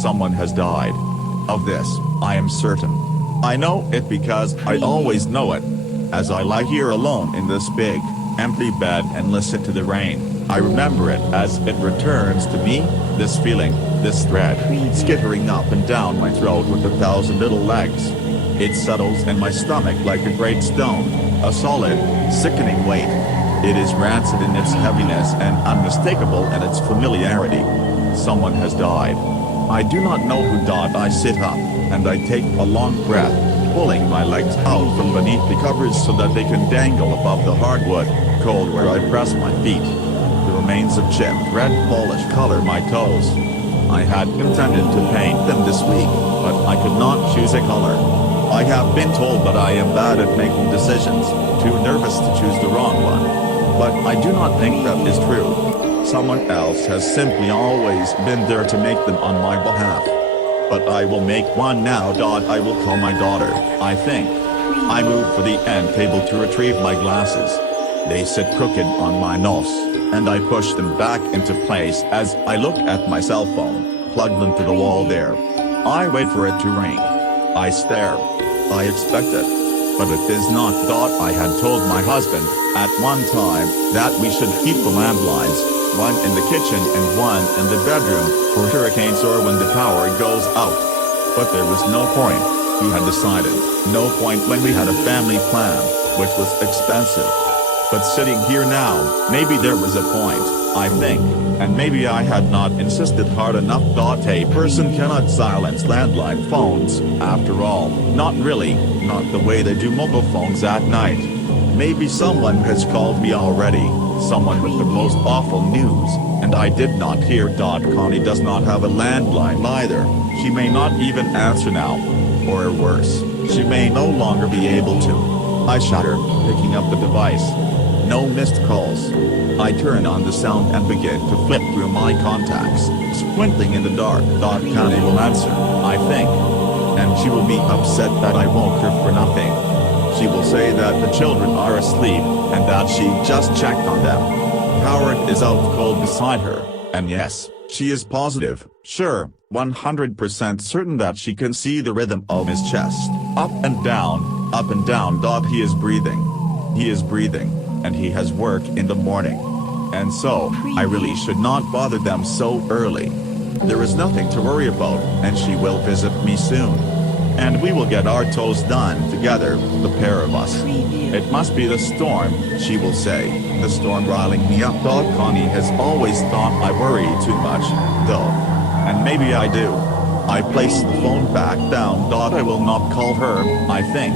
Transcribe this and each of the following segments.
Someone has died. Of this, I am certain. I know it because I always know it. As I lie here alone in this big, empty bed and listen to the rain, I remember it as it returns to me, this feeling, this thread, skittering up and down my throat with 1,000 little legs. It settles in my stomach like a great stone, a solid, sickening weight. It is rancid in its heaviness and unmistakable in its familiarity. Someone has died. I do not know who died. I sit up, and I take a long breath, pulling my legs out from beneath the covers so that they can dangle above the hardwood, cold where I press my feet. The remains of chipped red polish color my toes. I had intended to paint them this week, but I could not choose a color. I have been told that I am bad at making decisions, too nervous to choose the wrong one. But I do not think that is true. Someone else has simply always been there to make them on my behalf. But I will make one now. I will call my daughter, I think. I move for the end table to retrieve my glasses. They sit crooked on my nose, and I push them back into place as I look at my cell phone, plugged into the wall there. I wait for it to ring. I stare. I expect it. But it is not. I had told my husband, at one time, that we should keep the landlines, one in the kitchen and one in the bedroom, for hurricanes or when the power goes out. But there was no point, he had decided, no point when we had a family plan, which was expensive. But sitting here now, maybe there was a point, I think, and maybe I had not insisted hard enough. A person cannot silence landline phones, after all, not really, not the way they do mobile phones at night. Maybe someone has called me already, someone with the most awful news, and I did not hear. Connie does not have a landline either. She may not even answer now. Or worse, she may no longer be able to. I shudder, picking up the device. No missed calls. I turn on the sound and begin to flip through my contacts, squinting in the dark. Connie will answer, I think. And she will be upset that I woke her for nothing. She will say that the children are asleep, and that she just checked on them. Howard is out cold beside her, and yes, she is positive, sure, 100% certain that she can see the rhythm of his chest, up and down, up and down. He is breathing. He is breathing, and he has work in the morning. And so, I really should not bother them so early. There is nothing to worry about, and she will visit me soon. And we will get our toes done together, the pair of us. It must be the storm, she will say, the storm riling me up. Connie has always thought I worry too much, though. And maybe I do. I place the phone back down. I will not call her, I think.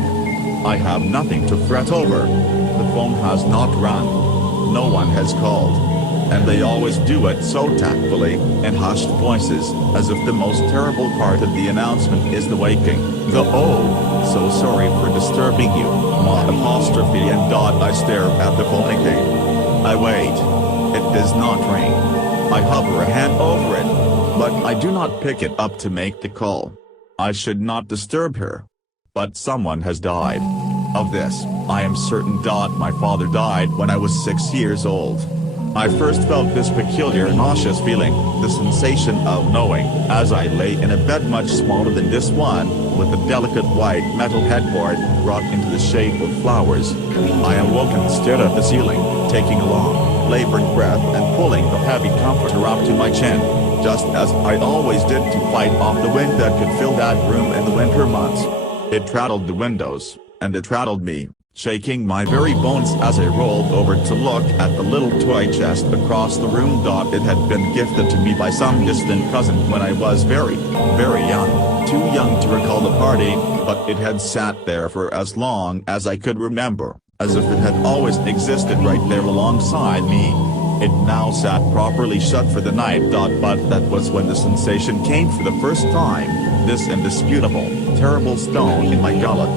I have nothing to fret over. The phone has not rung. No one has called. And they always do it so tactfully, in hushed voices, as if the most terrible part of the announcement is the waking, the "oh, so sorry for disturbing you," apostrophe, and I stare at the phone again. I wait. It does not ring. I hover a hand over it, but I do not pick it up to make the call. I should not disturb her. But someone has died. Of this, I am certain. My father died when I was 6 years old. I first felt this peculiar nauseous feeling, the sensation of knowing, as I lay in a bed much smaller than this one, with a delicate white metal headboard, wrought into the shape of flowers. I awoke and stared at the ceiling, taking a long, labored breath and pulling the heavy comforter up to my chin, just as I always did to fight off the wind that could fill that room in the winter months. It rattled the windows, and it rattled me, shaking my very bones as I rolled over to look at the little toy chest across the room. It had been gifted to me by some distant cousin when I was very, very young, too young to recall the party, but it had sat there for as long as I could remember, as if it had always existed right there alongside me. It now sat properly shut for the night. But that was when the sensation came for the first time, this indisputable, terrible stone in my gullet.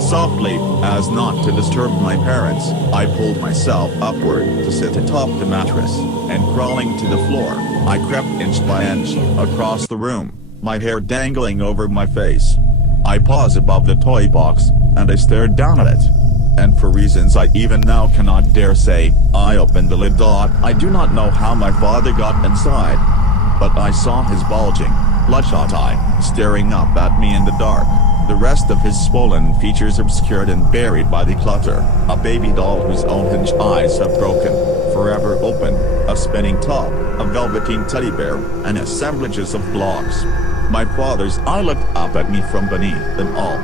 Softly, as not to disturb my parents, I pulled myself upward to sit atop the mattress, and crawling to the floor, I crept inch by inch, across the room, my hair dangling over my face. I paused above the toy box, and I stared down at it. And for reasons I even now cannot dare say, I opened the lid. I do not know how my father got inside. But I saw his bulging, bloodshot eye, staring up at me in the dark. The rest of his swollen features obscured and buried by the clutter. A baby doll whose unhinged eyes have broken, forever open, a spinning top, a velveteen teddy bear, and assemblages of blocks. My father's eye looked up at me from beneath them all.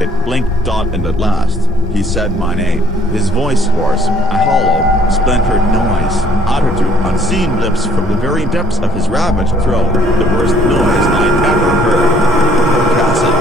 It blinked, and at last, he said my name, his voice hoarse, a hollow, splintered noise, uttered through unseen lips from the very depths of his ravaged throat, the worst noise I'd ever heard. "Oh, Cassie."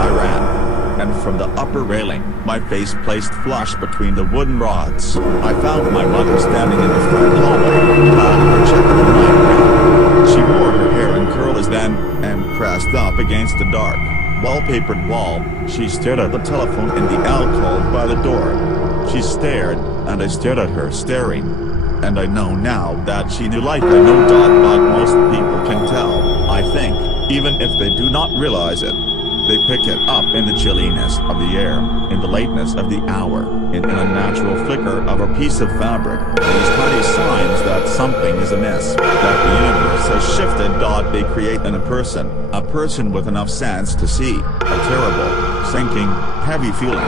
I ran, and from the upper railing, my face placed flush between the wooden rods, I found my mother standing in the front hallway, clad in her checkered nightgown. She wore her hair in curls then, and pressed up against the dark, wallpapered wall, she stared at the telephone in the alcove by the door. She stared, and I stared at her staring. And I know now that she knew like I know. But most people can tell, I think, even if they do not realize it. They pick it up in the chilliness of the air, in the lateness of the hour, in an unnatural flicker of a piece of fabric, these tiny signs that something is amiss, that the universe has shifted. They create in a person with enough sense to see, a terrible, sinking, heavy feeling.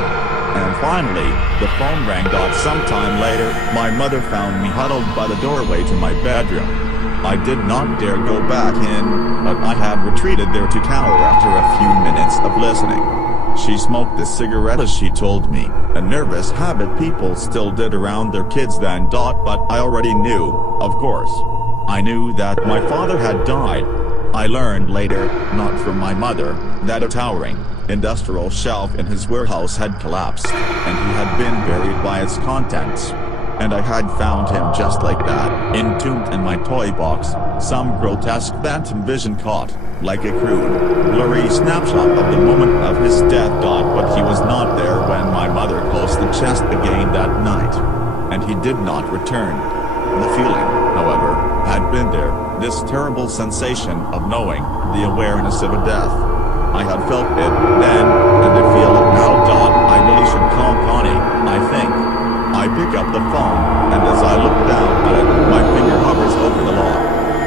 And finally, the phone rang. Sometime later, my mother found me huddled by the doorway to my bedroom. I did not dare go back in, but I had retreated there to cower after a few minutes of listening. She smoked a cigarette as she told me, a nervous habit people still did around their kids then. But I already knew, of course. I knew that my father had died. I learned later, not from my mother, that a towering, industrial shelf in his warehouse had collapsed, and he had been buried by its contents. And I had found him just like that, entombed in my toy box, some grotesque phantom vision caught, like a crude, blurry snapshot of the moment of his death. But he was not there when my mother closed the chest again that night. And he did not return. The feeling, however, had been there, this terrible sensation of knowing, the awareness of a death. I had felt it then, and I feel it now. I really should call Connie, I think. I pick up the phone, and as I look down at it, my finger hovers over the lock.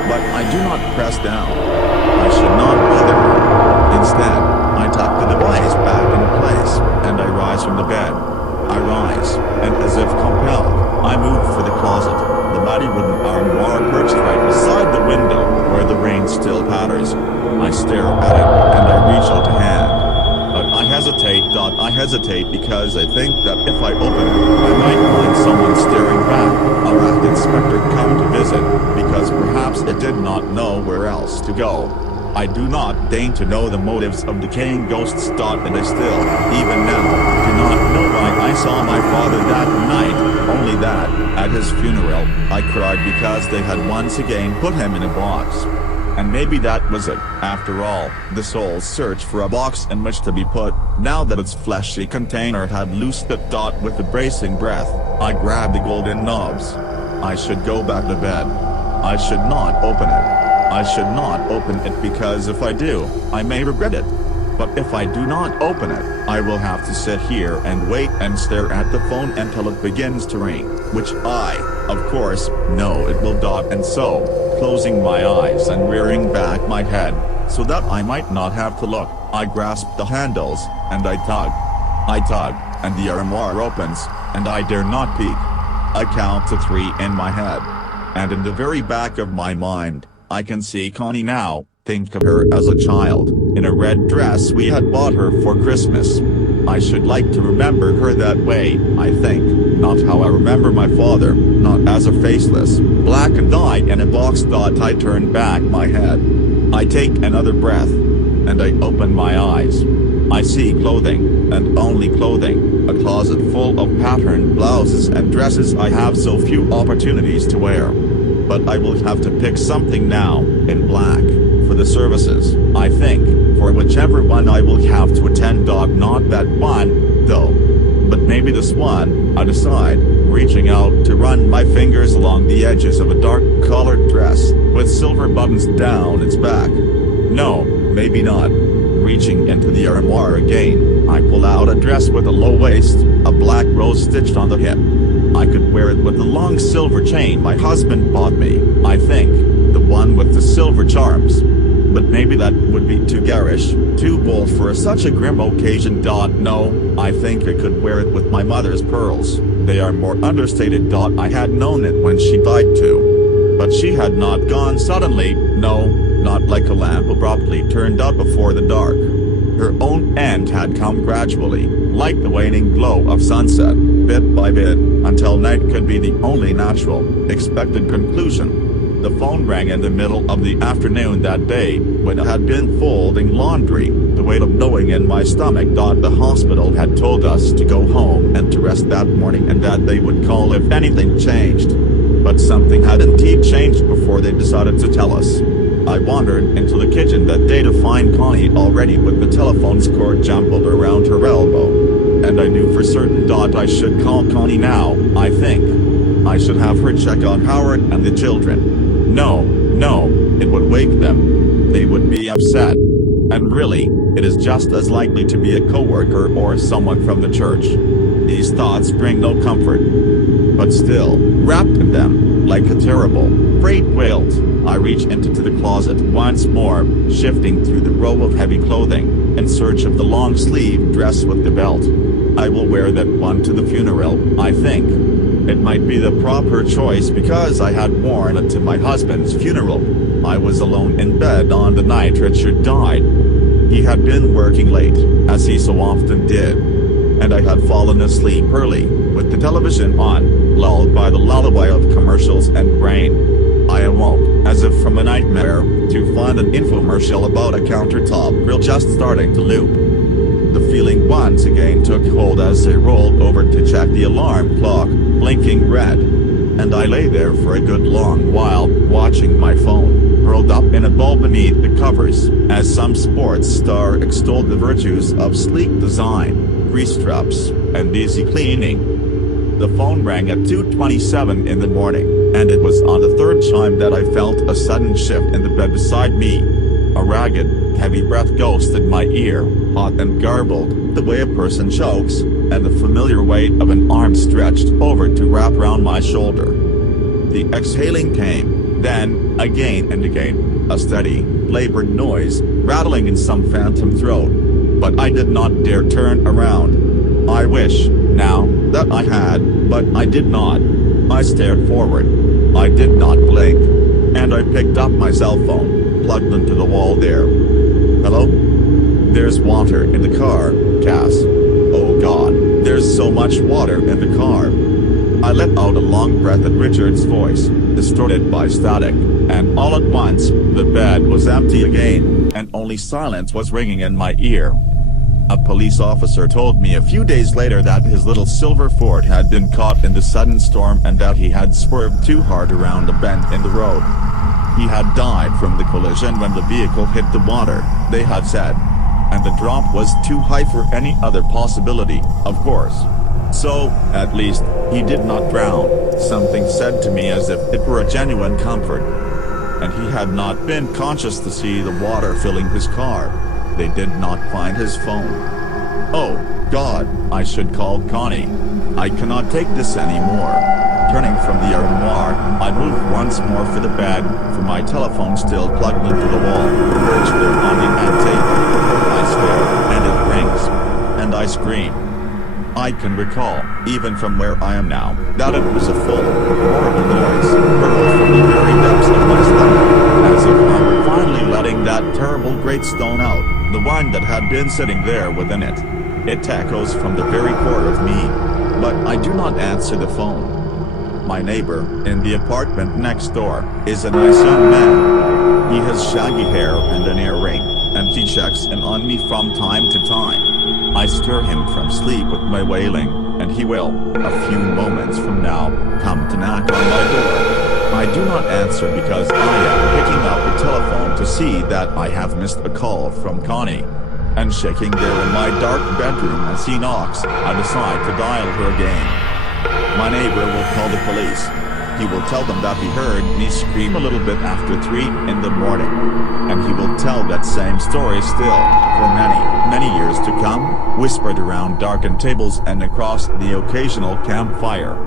But I do not press down. I should not bother her. Instead, I tuck the device back in place, and I rise from the bed. I rise, and as if compelled, I move for the closet, the muddy wooden armoire perched right beside the window, where the rain still patters. I stare at it, and I reach out a hand. But I hesitate because I think that if I open it, I might find someone staring back, a rat inspector come to visit, because perhaps it did not know where else to go. I do not deign to know the motives of decaying ghosts. And I still, even now, do not know why I saw my father that night, only that, at his funeral, I cried because they had once again put him in a box. And maybe that was it, after all, the soul's search for a box in which to be put, now that its fleshy container had loosed it. With a bracing breath, I grabbed the golden knobs. I should go back to bed. I should not open it. I should not open it because if I do, I may regret it. But if I do not open it, I will have to sit here and wait and stare at the phone until it begins to ring, which I, of course, know it will. And so, closing my eyes and rearing back my head, so that I might not have to look, I grasp the handles, and I tug. I tug, and the armoire opens, and I dare not peek. I count to 3 in my head. And in the very back of my mind, I can see Connie now. Think of her as a child, in a red dress we had bought her for Christmas. I should like to remember her that way, I think, not how I remember my father, not as a faceless, black-and-eyed in a box. I turn back my head. I take another breath, and I open my eyes. I see clothing, and only clothing, a closet full of patterned blouses and dresses I have so few opportunities to wear. But I will have to pick something now, in black, for the services, I think, for whichever one I will have to attend. Not that one, though. But maybe this one, I decide, reaching out to run my fingers along the edges of a dark-colored dress, with silver buttons down its back. No, maybe not. Reaching into the armoire again, I pull out a dress with a low waist, a black rose stitched on the hip. I could wear it with the long silver chain my husband bought me, I think, the one with the silver charms. But maybe that would be too garish, too bold for such a grim occasion. No, I think I could wear it with my mother's pearls. They are more understated. I had known it when she died too. But she had not gone suddenly, no, not like a lamp abruptly turned out before the dark. Her own end had come gradually, like the waning glow of sunset, bit by bit, until night could be the only natural, expected conclusion. The phone rang in the middle of the afternoon that day, when I had been folding laundry, the weight of knowing in my stomach. The hospital had told us to go home and to rest that morning, and that they would call if anything changed. But something had indeed changed before they decided to tell us. I wandered into the kitchen that day to find Connie already with the telephone's cord jumbled around her elbow. And I knew for certain I should call Connie now. I think I should have her check on Howard and the children. No, it would wake them. They would be upset. And really, it is just as likely to be a coworker or someone from the church. These thoughts bring no comfort. But still, wrapped in them, like a terrible, freight quilt, I reach into the closet once more, shifting through the row of heavy clothing, in search of the long-sleeved dress with the belt. I will wear that one to the funeral, I think. It might be the proper choice because I had worn it to my husband's funeral. I was alone in bed on the night Richard died. He had been working late, as he so often did. And I had fallen asleep early, with the television on, lulled by the lullaby of commercials and rain. I awoke, as if from a nightmare, to find an infomercial about a countertop grill just starting to loop. The feeling once again took hold as I rolled over to check the alarm clock, blinking red. And I lay there for a good long while, watching my phone, curled up in a ball beneath the covers, as some sports star extolled the virtues of sleek design, grease straps, and easy cleaning. The phone rang at 2:27 in the morning. And it was on the third chime that I felt a sudden shift in the bed beside me. A ragged, heavy breath ghosted my ear, hot and garbled, the way a person chokes, and the familiar weight of an arm stretched over to wrap round my shoulder. The exhaling came, then, again and again, a steady, labored noise, rattling in some phantom throat. But I did not dare turn around. I wish, now, that I had, but I did not. I stared forward. I did not blink. And I picked up my cell phone, plugged into the wall there. Hello? There's water in the car, Cass. Oh God, there's so much water in the car. I let out a long breath at Richard's voice, distorted by static, and all at once, the bed was empty again, and only silence was ringing in my ear. A police officer told me a few days later that his little silver Ford had been caught in the sudden storm and that he had swerved too hard around a bend in the road. He had died from the collision when the vehicle hit the water, they had said. And the drop was too high for any other possibility, of course. So, at least, he did not drown, something said to me as if it were a genuine comfort. And he had not been conscious to see the water filling his car. They did not find his phone. Oh, God, I should call Connie. I cannot take this anymore. Turning from the armoire, I moved once more for the bed, for my telephone still plugged into the wall, perched there on the end table. I stare, and it rings. And I scream. I can recall, even from where I am now, that it was a full, horrible noise, hurled from the very depths of my stomach, as if I were finally letting that terrible great stone out, the one that had been sitting there within it. It echoes from the very core of me. But I do not answer the phone. My neighbor, in the apartment next door, is a nice young man. He has shaggy hair and an earring, and he checks in on me from time to time. I stir him from sleep with my wailing, and he will, a few moments from now, come to knock on my door. I do not answer because I am picking up the telephone to see that I have missed a call from Connie. And shaking there in my dark bedroom as he knocks, I decide to dial her again. My neighbor will call the police. He will tell them that he heard me scream a little bit after 3 in the morning. And he will tell that same story still, for many, many years to come, whispered around darkened tables and across the occasional campfire.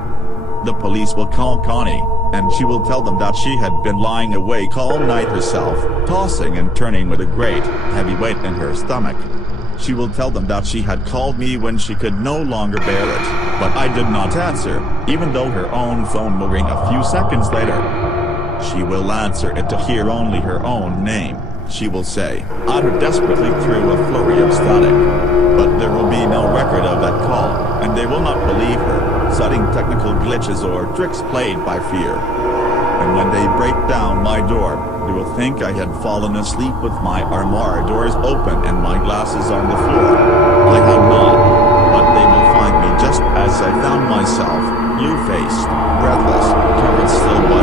The police will call Connie, and she will tell them that she had been lying awake all night herself, tossing and turning with a great, heavy weight in her stomach. She will tell them that she had called me when she could no longer bear it, but I did not answer, even though her own phone will ring a few seconds later. She will answer it to hear only her own name. She will say, utter desperately through a flurry of static. But there will be no record of that call, and they will not believe her, citing technical glitches or tricks played by fear. And when they break down my door, they will think I had fallen asleep with my armoire doors open and my glasses on the floor. I had not, but they will find me just as I found myself, blue-faced, breathless, covered still by